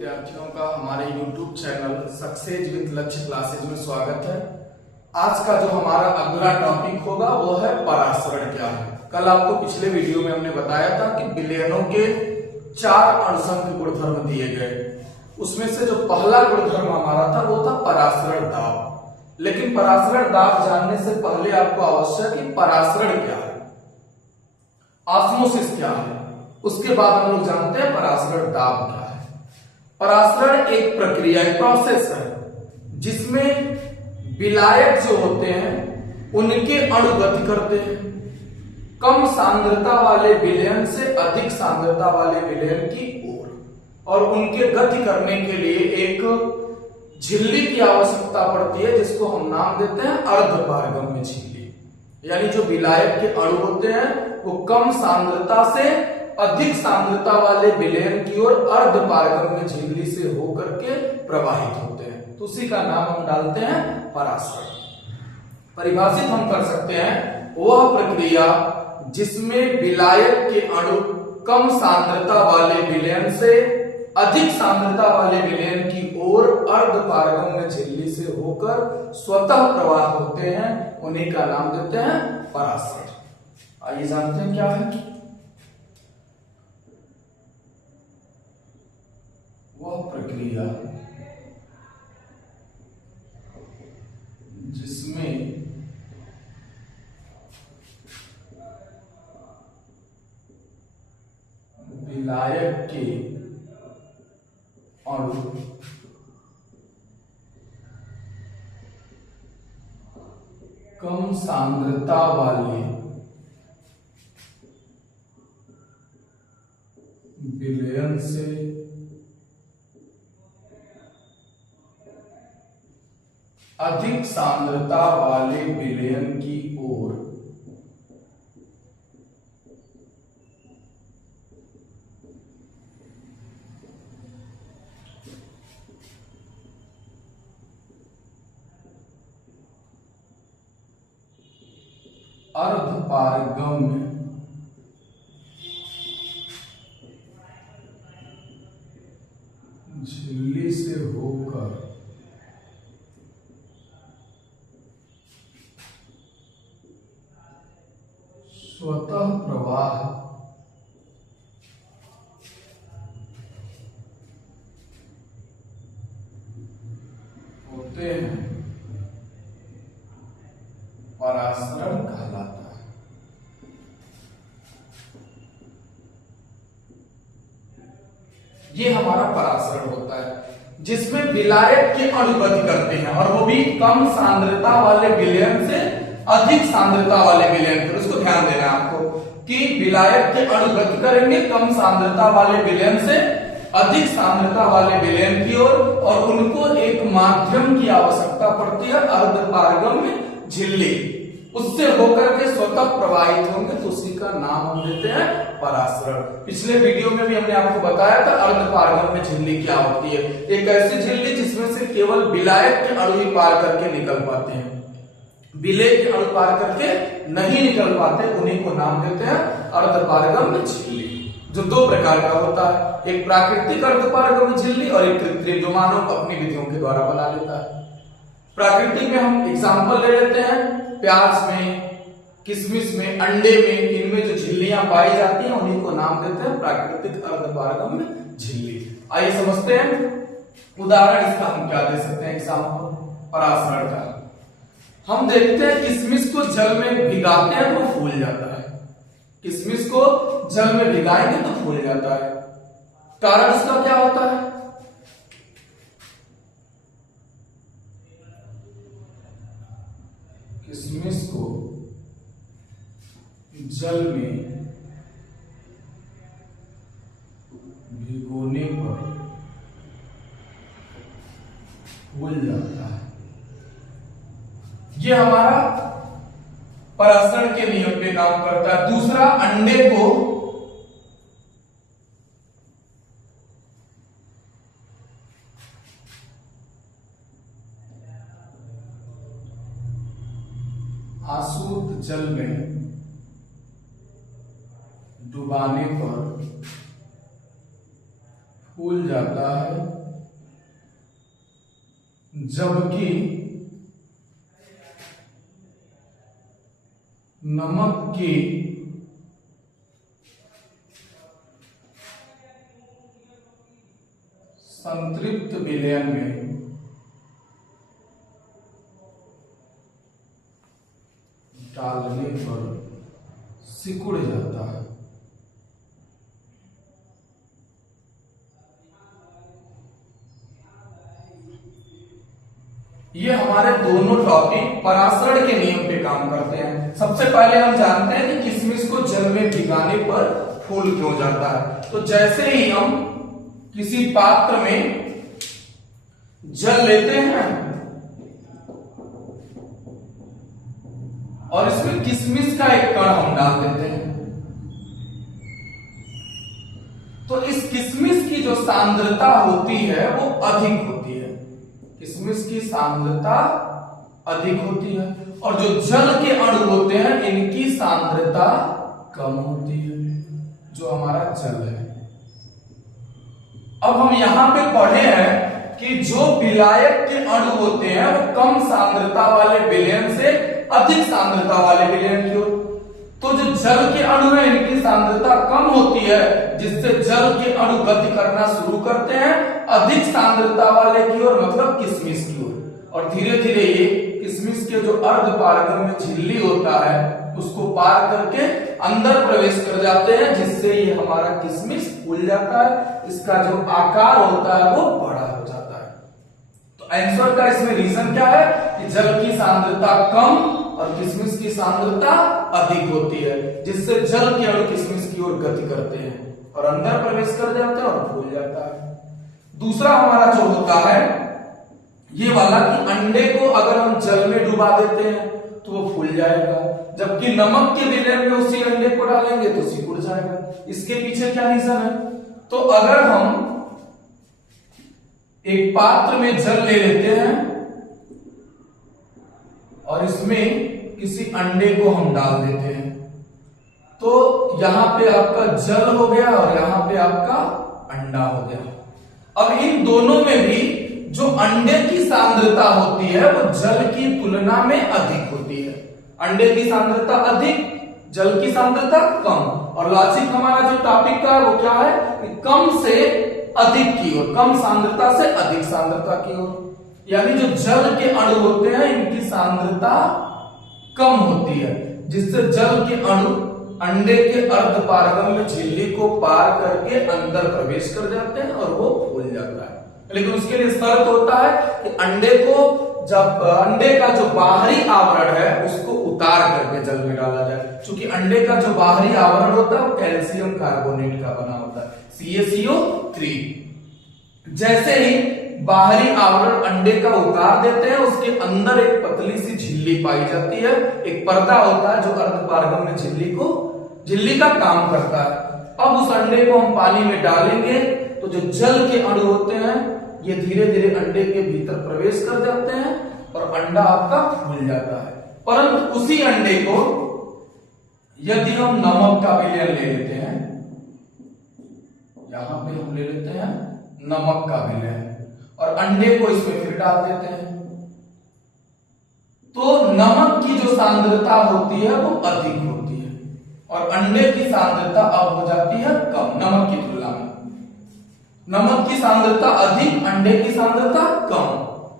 विद्यार्थियों का हमारे YouTube चैनल सक्सेस विद लक्ष्य क्लासेज में स्वागत है। आज का जो हमारा अगला टॉपिक होगा वो है परासरण क्या है। कल आपको पिछले वीडियो में हमने बताया था कि विलयनों के 4 अणुसंख्य गुणधर्म दिए गए, उसमें से जो पहला गुणधर्म हमारा था वो था परासरण दाब। लेकिन परासरण दाब जानने से पहले आपको आवश्यक है कि परासरण क्या है, ऑस्मोसिस क्या है, उसके बाद हम लोग जानते हैं परासरण दाब क्या है। परासरण एक प्रक्रिया, एक प्रोसेस है जिसमें विलायक जो होते हैं उनके अणु गति करते हैं कम सांद्रता वाले विलयन से अधिक सांद्रता वाले विलयन की ओर, और उनके गति करने के लिए एक झिल्ली की आवश्यकता पड़ती है जिसको हम नाम देते हैं अर्धपारगम्य झिल्ली। यानी जो विलायक के अणु होते हैं वो कम सांद्रता से अधिक सांद्रता वाले विलयन की ओर अर्धपारगम्य झिल्ली से होकर के प्रवाहित होते हैं, तो उसी का नाम हम डालते हैं परासरण। परिभाषित हम कर सकते हैं वह प्रक्रिया जिसमें विलायक के अणु कम सांद्रता वाले विलयन से अधिक सांद्रता वाले विलयन की ओर अर्धपारगम्य झिल्ली से होकर स्वतः प्रवाह होते हैं, उन्हीं का नाम देते हैं परासरण। आइए जानते हैं क्या है वह प्रक्रिया जिसमें विलायक के अणु कम सांद्रता वाले विलयन से अधिक सांद्रता वाले विलयन की ओर अर्धपारगम्य झिल्ली से होकर स्वतः प्रवाह होते हैं, परासरण कहलाता है। ये हमारा परासरण होता है जिसमें विलायक के अणु गति करते हैं, और वो भी कम सांद्रता वाले विलयन से अधिक सांद्रता वाले विलयन पर। उसको ध्यान देना है आपको कि विलायक के अणु गति करेंगे कम सांद्रता वाले विलयन से अधिक सांद्रता वाले विलयन की ओर, और उनको एक माध्यम की आवश्यकता पड़ती है अर्धपारगम्य झिल्ली, उससे होकर के स्वतः प्रवाहित होंगे, तो उसी का नाम हम देते हैं परासरण। पिछले वीडियो में भी हमने आपको बताया था अर्धपारगम्य झिल्ली क्या होती है। एक ऐसी झिल्ली जिसमें से केवल विलायक के अणु ही पार करके निकल पाते हैं, विलय के अणु पार करके नहीं निकल पाते, उन्हीं को नाम देते हैं अर्धपारगम्य झिल्ली, जो 2 प्रकार का होता है, एक प्राकृतिक अर्धपारगम्य झिल्ली और एक कृत्रिम, जो मानव अपनी विधियों के द्वारा बना लेता है। प्राकृतिक में हम एग्जांपल ले लेते हैं, प्याज में, किशमिश में, अंडे में, इनमें जो झिल्लियां पाई जाती हैं उन्हीं को नाम देते हैं प्राकृतिक अर्धपारगम्य झिल्ली। आइए समझते हैं उदाहरण इसका हम क्या दे सकते हैं एग्जांपल परासरण का। हम देखते हैं किशमिश को जल में भिगाते हैं तो फूल जाता है, किशमिश को जल में भिगाएंगे तो फूल जाता है। कारण इसका क्या होता है? किशमिश को जल में भिगोने पर फूल जाता है। ये हमारा परासरण के नियम पे काम करता है। दूसरा, अंडे को आशुद्ध जल में डुबाने पर फूल जाता जाता है, जबकि नमक की संतृप्त विलयन में डालने पर सिकुड़ जाता है। ये हमारे दोनों टॉपिक परासरण के नियम पे काम करते हैं। सबसे पहले हम जानते हैं कि किशमिश को जल में भिगाने पर फूल क्यों जाता है। तो जैसे ही हम किसी पात्र में जल लेते हैं और इसमें किशमिश का एक कण हम डाल देते हैं, तो इस किशमिश की जो सांद्रता होती है वो अधिक होती है। किशमिश की सांद्रता अधिक होती है और जो जल के अणु होते हैं इनकी सांद्रता कम होती है, जो हमारा जल है। अब हम यहां पे पढ़े हैं कि जो विलायक के अणु होते हैं वो कम सांद्रता वाले विलयन से अधिक सांद्रता वाले विलयन की ओर, तो जो जल के अणु है इनकी सांद्रता कम होती है, जिससे जल के अणु गति करना शुरू करते हैं अधिक सांद्रता वाले की ओर, मतलब किशमिश की ओर। और धीरे धीरे ये किशमिश के जो अर्ध पारगम में झिल्ली होता है उसको पार करके अंदर प्रवेश कर जाते हैं, जिससे ये हमारा किशमिश फूल जाता है, इसका जो आकार होता है वो बड़ा हो जाता है। तो आंसर का इसमें रीजन क्या है कि जल की सांद्रता कम और किशमिश की सांद्रता अधिक होती है, जिससे जल के अणु किशमिश की ओर गति करते हैं और अंदर प्रवेश कर जाते हैं और फूल जाता है। दूसरा हमारा जो होता है ये वाला कि अंडे को अगर हम जल में डुबा देते हैं तो वो फूल जाएगा, जबकि नमक के विलयन में उसी अंडे को डालेंगे तो सिकुड़ जाएगा। इसके पीछे क्या रीजन है? तो अगर हम एक पात्र में जल ले लेते हैं और इसमें किसी अंडे को हम डाल देते हैं, तो यहां पे आपका जल हो गया और यहां पे आपका अंडा हो गया। अब इन दोनों में भी जो अंडे की सांद्रता होती है वो जल की तुलना में अधिक होती है। अंडे की सांद्रता अधिक, जल की सांद्रता कम। और लॉजिक हमारा जो टॉपिक का है वो क्या है कि कम से अधिक की ओर, कम सांद्रता से अधिक सांद्रता की ओर, यानी जो जल के अणु होते हैं इनकी सांद्रता कम होती है, जिससे जल के अणु अंडे के अर्ध पारगम में झिल्ली को पार करके अंदर प्रवेश कर जाते हैं और वो फूल जाता है। लेकिन उसके लिए शर्त होता है कि अंडे को, जब अंडे का जो बाहरी आवरण है उसको उतार करके जल में डाला जाए, क्योंकि अंडे का जो बाहरी आवरण होता है वो कैल्शियम कार्बोनेट का बना होता है, CaCO3। जैसे ही बाहरी आवरण अंडे का उतार देते हैं उसके अंदर एक पतली सी झिल्ली पाई जाती है, एक पर्दा होता है जो अर्ध पारगम में झिल्ली का काम करता है। अब उस अंडे को हम पानी में डालेंगे तो जो जल के अणु होते हैं ये धीरे धीरे अंडे के भीतर प्रवेश कर जाते हैं और अंडा आपका फूल जाता है। परंतु उसी अंडे को यदि हम नमक का विलयन ले लेते हैं, यहां पे हम ले लेते हैं नमक का विलयन और अंडे को इसमें फिर डाल देते हैं, तो नमक की जो सांद्रता होती है वो अधिक होती है और अंडे की सांद्रता अब हो जाती है कम नमक की तुलना में। नमक की सांद्रता अधिक, अंडे की सांद्रता कम।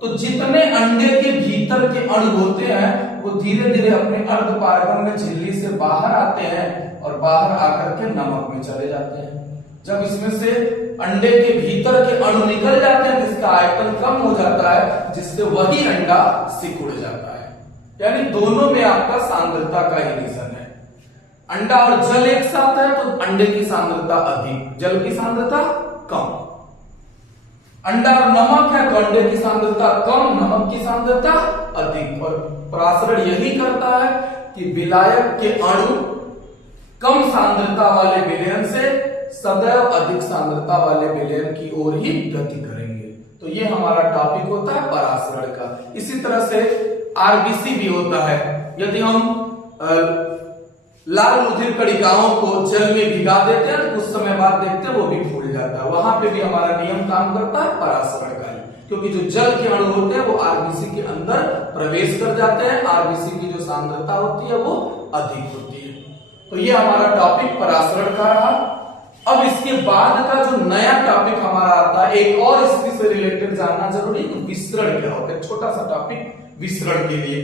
तो जितने अंडे के भीतर के अणु होते हैं वो धीरे धीरे अपने अर्ध पारगम में झिल्ली से बाहर आते हैं और बाहर आकर के नमक में चले जाते हैं। जब इसमें से अंडे के भीतर के अणु निकल जाते हैं जिसका आयतन कम हो जाता है, जिससे वही अंडा सिकुड़ जाता है। यानी दोनों में आपका सांद्रता का ही रीजन है। अंडा और जल एक साथ है तो अंडे की सांद्रता अधिक, जल की सांद्रता कम। अंडा और नमक है तो अंडे की सांद्रता कम, नमक की सांद्रता अधिक। और परासरण यही करता है कि विलायक के अणु कम सांद्रता वाले विलयन से सदैव अधिक सांद्रता वाले विलयन की ओर ही गति करेंगे। तो ये हमारा टॉपिक होता है परासरण का। इसी तरह से आरबीसी भी होता है। यदि हम लाल रुधिर कणिकाओं को जल में भिगा देते हैं तो कुछ समय बाद देखते हैं वो भी फूल जाता है, वहां पे भी हमारा नियम काम करता है परासरण का ही, क्योंकि जो जल के अणु होते हैं वो आरबीसी के अंदर प्रवेश कर जाते हैं, आरबीसी की जो सांद्रता होती है वो अधिक होती है। तो ये हमारा टॉपिक परासरण का रहा। अब इसके बाद का जो नया टॉपिक हमारा आता है, एक और इससे रिलेटेड जानना जरूरी है, विसरण क्या होता है, छोटा सा टॉपिक विसरण के लिए।